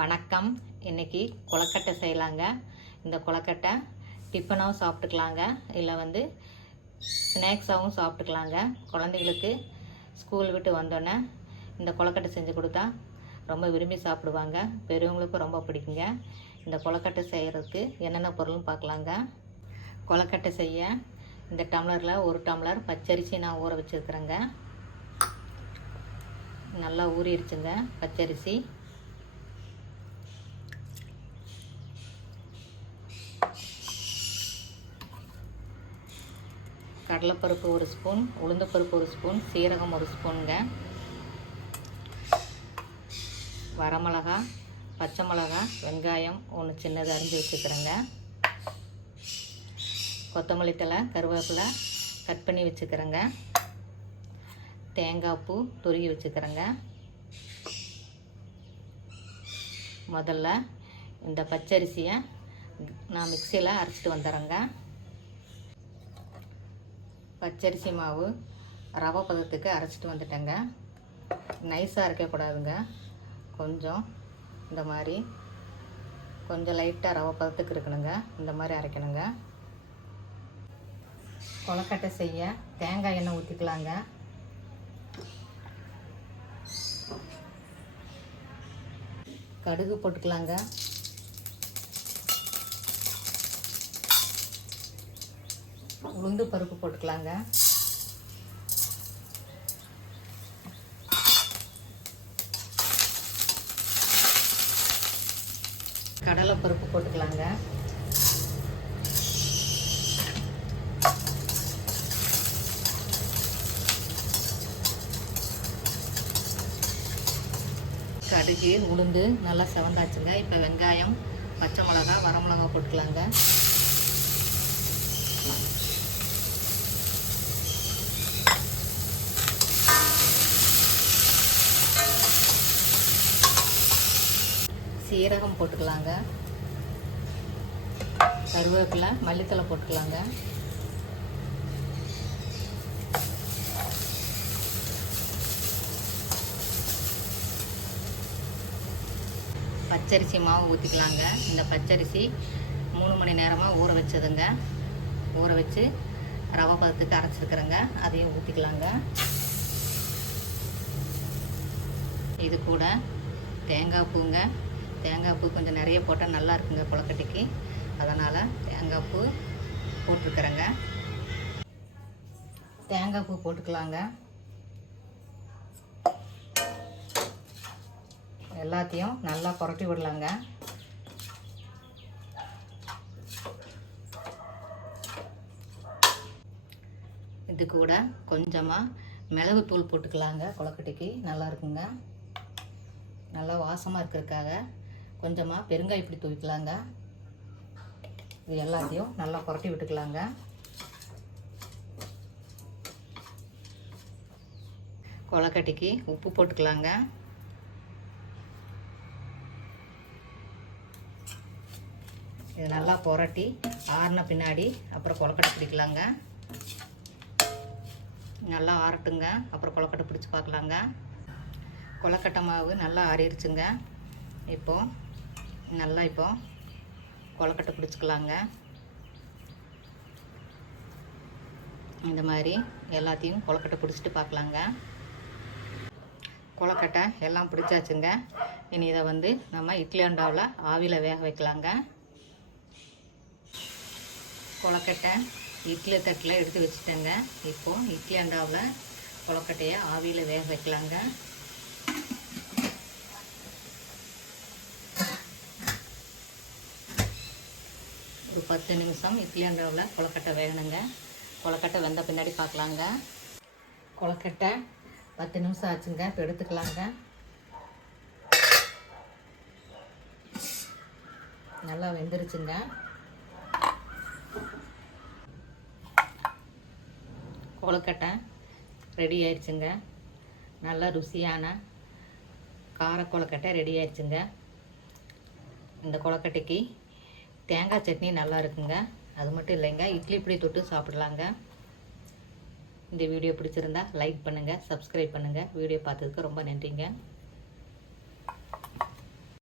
வணக்கம். இன்னைக்கு கொலக்கட்டை செய்யலாங்க. இந்த கொலக்கட்டை டிஃபனாகவும் சாப்பிட்டுக்கலாங்க. இல்லை வந்து ஸ்நாக்ஸாகவும் சாப்பிட்டுக்கலாங்க. குழந்தைங்களுக்கு ஸ்கூல் விட்டு வந்தோடனே இந்த கொலக்கட்டை செஞ்சு கொடுத்தா ரொம்ப விரும்பி சாப்பிடுவாங்க. பெரியவங்களுக்கும் ரொம்ப பிடிக்குங்க. இந்த கொலக்கட்டை செய்கிறதுக்கு என்னென்ன பொருள்னு பார்க்கலாங்க. கொலக்கட்டை செய்ய இந்த டம்ளரில் ஒரு டம்ளர் பச்சரிசி நான் ஊற வச்சுருக்குறேங்க. நல்லா ஊறிடுச்சுங்க பச்சரிசி. கடலைப்பருப்பு ஒரு ஸ்பூன் உளுந்தப்பருப்பு ஒரு ஸ்பூன் சீரகம் ஒரு ஸ்பூனுங்க. வரமிளகா பச்சை மிளகா வெங்காயம் ஒன்று சின்னது அரிஞ்சு வச்சுக்கிறேங்க. கொத்தமல்லி தழை கருவேப்பிலை கட் பண்ணி வச்சுக்கிறேங்க. தேங்காய் பூ துருகி வச்சுக்கிறேங்க. முதல்ல இந்த பச்சரிசியை நான் மிக்சியில் அரைச்சிட்டு வந்துடுறேங்க. பச்சரிசி மாவு ரவை பதத்துக்கு அரைச்சிட்டு வந்துட்டேங்க. நைஸாக அரைக்கக்கூடாதுங்க கொஞ்சம் இந்த மாதிரி கொஞ்சம் லைட்டாக ரவை பதத்துக்கு இருக்கணுங்க. இந்த மாதிரி அரைக்கணுங்க. கொலக்கட்டை செய்ய தேங்காய் எண்ணெய் ஊற்றிக்கலாங்க கடுகு போட்டுக்கலாங்க. உளுந்து பருப்பு போட்டுக்கலாங்க. கடலை பருப்பு போட்டுக்கலாங்க. கடுகு உளுந்து நல்லா செவந்தாச்சுங்க. இப்போ வெங்காயம் பச்சை மிளகா வரமிளகா போட்டுக்கலாங்க. சீரகம் போட்டுக்கலாங்க. கருவேப்பிலை மல்லித்தலை போட்டுக்கலாங்க. பச்சரிசி மாவு ஊற்றிக்கலாங்க இந்த பச்சரிசி மூணு மணி நேரமாக ஊற வச்சதுங்க. ஊற வச்சு ரவை பதத்துக்கு அரைச்சிருக்கிறேங்க. அதையும் ஊற்றிக்கலாங்க இது கூட தேங்காய் பூங்க தேங்காய் பூ கொஞ்சம் நிறைய போட்டால் நல்லா இருக்குங்க கொலக்கட்டைக்கு அதனால் தேங்காய் பூ போட்டிருக்கிறேங்க தேங்காய் பூ போட்டுக்கலாங்க. எல்லாத்தையும் நல்லா புரட்டி விடலாங்க. இது கூட கொஞ்சமாக மிளகுத்தூள் போட்டுக்கலாங்க கொலக்கட்டைக்கு நல்லா இருக்குங்க. நல்லா வாசமாக இருக்கிறதுக்காக. கொஞ்சமாக பெருங்காய இப்படி தூவிக்கலாங்க. இது எல்லாத்தையும் நல்லா புரட்டி விட்டுக்கலாங்க. கொலக்கட்டைக்கு உப்பு போட்டுக்கலாங்க. இது நல்லா புரட்டி ஆறின பின்னாடி அப்புறம் கொலக்கட்டை பிடிக்கலாங்க. நல்லா ஆறட்டுங்க அப்புறம் கொலக்கட்டை பிடிச்சி பார்க்கலாங்க. கொலக்கட்டை மாவு நல்லா ஆறிடுச்சுங்க இப்போது நல்லா இப்போ கொலக்கட்டை பிடிச்சிக்கலாங்க. இந்த மாதிரி எல்லாத்தையும் கொலக்கட்டை பிடிச்சிட்டு பார்க்கலாங்க. கொலக்கட்டை எல்லாம் பிடிச்சாச்சுங்க. இனி இதை வந்து நம்ம இட்லி அண்டாவில் ஆவியில் வேக வைக்கலாங்க. கொலக்கட்டை இட்லி தட்டில் எடுத்து வச்சுட்டேங்க. இப்போது இட்லி அண்டாவில் கொலக்கட்டையை ஆவியில் வேக வைக்கலாங்க. பத்து நிமிஷம் இட்லி அண்டாவில் கொலக்கட்டை வேகணுங்க. கொலக்கட்டை வெந்த பின்னாடி பார்க்கலாங்க. கொலக்கட்டை பத்து நிமிஷம் ஆச்சுங்க இப்போ எடுத்துக்கலாங்க. நல்லா வெந்துருச்சுங்க. கொழுக்கட்டை ரெடி ஆயிடுச்சுங்க. நல்லா ருசியான கார கொழுக்கட்டை ரெடி ஆயிடுச்சுங்க. இந்த கொழுக்கட்டைக்கு தேங்காய் சட்னி நல்லா இருக்குங்க. அது மட்டும் இல்லைங்க இட்லி இப்படி தொட்டு சாப்பிடலாங்க. இந்த வீடியோ பிடிச்சிருந்தா லைக் பண்ணுங்கள் சப்ஸ்கிரைப் பண்ணுங்கள் வீடியோ பார்த்ததுக்கு ரொம்ப நன்றிங்க.